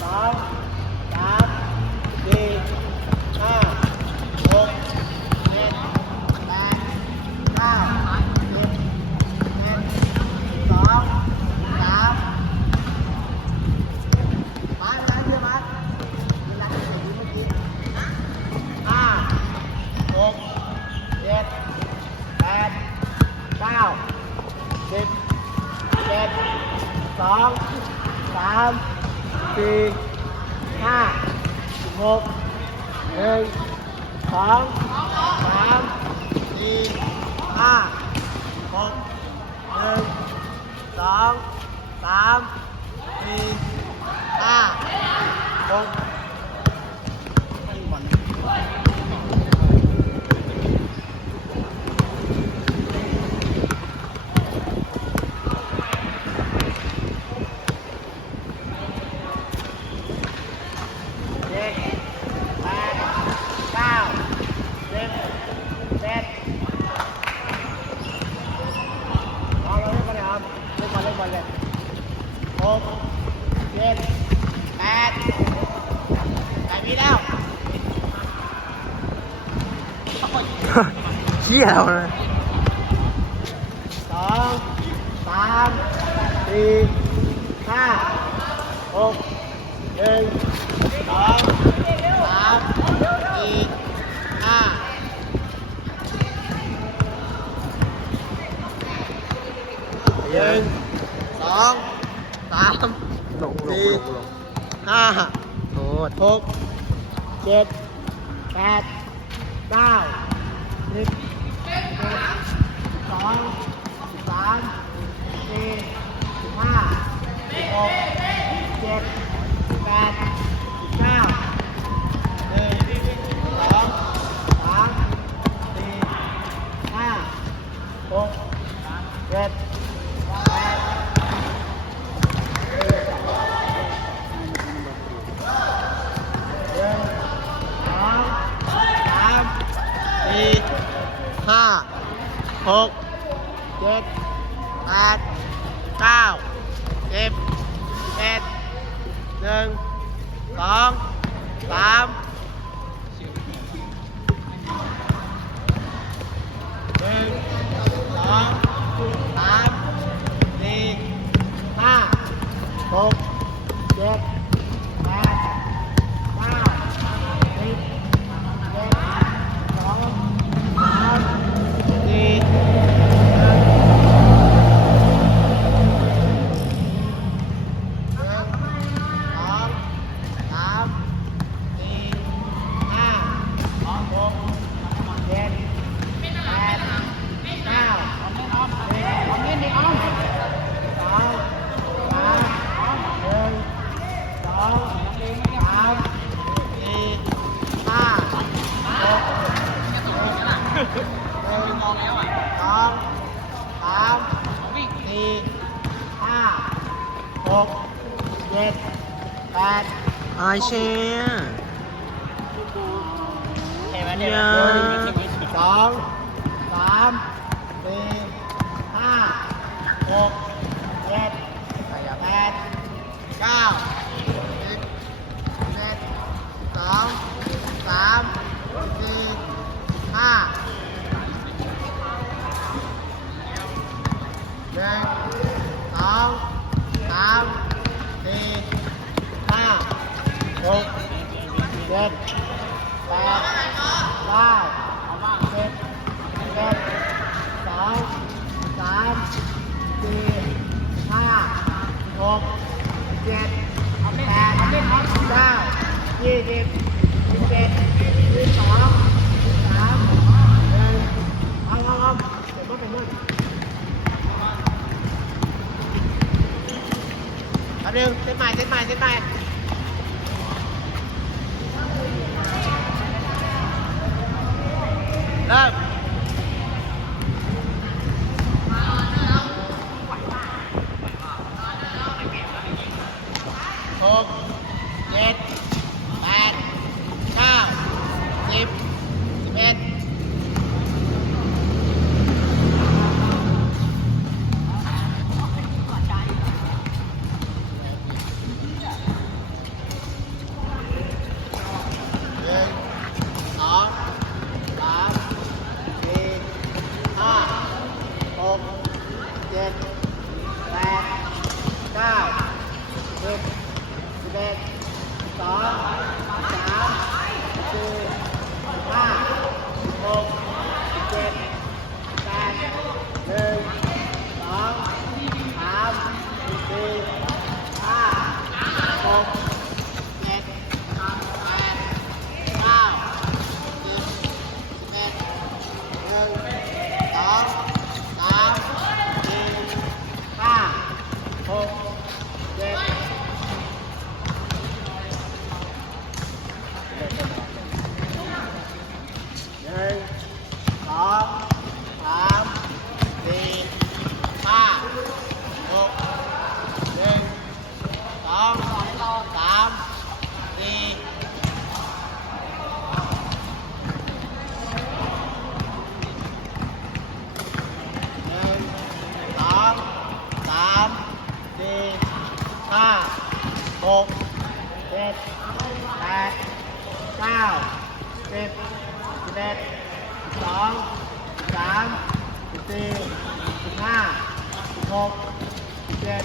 打。 สี่ห้าหกีแล้วเขี้ยเรานะสองสามสี่ห้าหกหนึ่งสองสามสี่ห้าหนึ่งสองสามสี่ห้าหก เจ็ดแปดเก้าสิบสอง 好。 เช่ยา กเจ็ดแปดเก้ายี่สิบสิบเอ็ดสิบสองสิบสามหนึ่งเอาเอาเอาเดี๋ยวก็ไปนู่นเอาเร็วเส้นใหม่เต้นใหม่เต้นใหม่ สี่ห้าหกเจ็ดแปดเก้าสิบสิบเอ็ดสิบสองสิบสามสิบสี่สิบห้าสิบหกสิบเจ็ด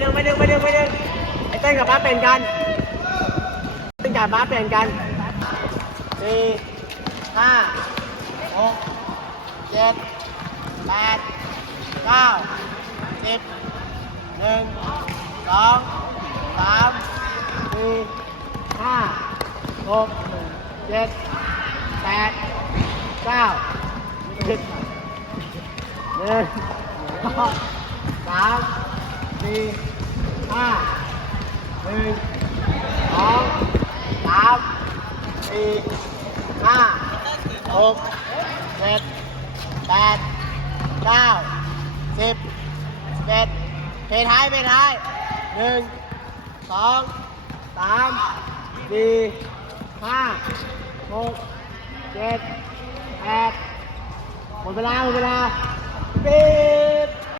ดึงไปดึงไปดึงไปดึงไอ้เต้นกับบ้าเป็นกันเต้นกับบ้าเป็นกันสี่ห้าหกเจ็ดแปดเก้าสิบหนึ่งสองสามสี่ห้าหกเจ็ดแปดเก้าสิบหนึ่งสองสามสี่ ห้าหนึ่งสองสามสี่ห้าหกเจ็ดแปดเก้าสิบสิบเอ็ดเพท้ายเพท้ายหนึ่งสองสามสี่ห้าหกเจ็ดแปดหมดเวลาหมดเวลาปี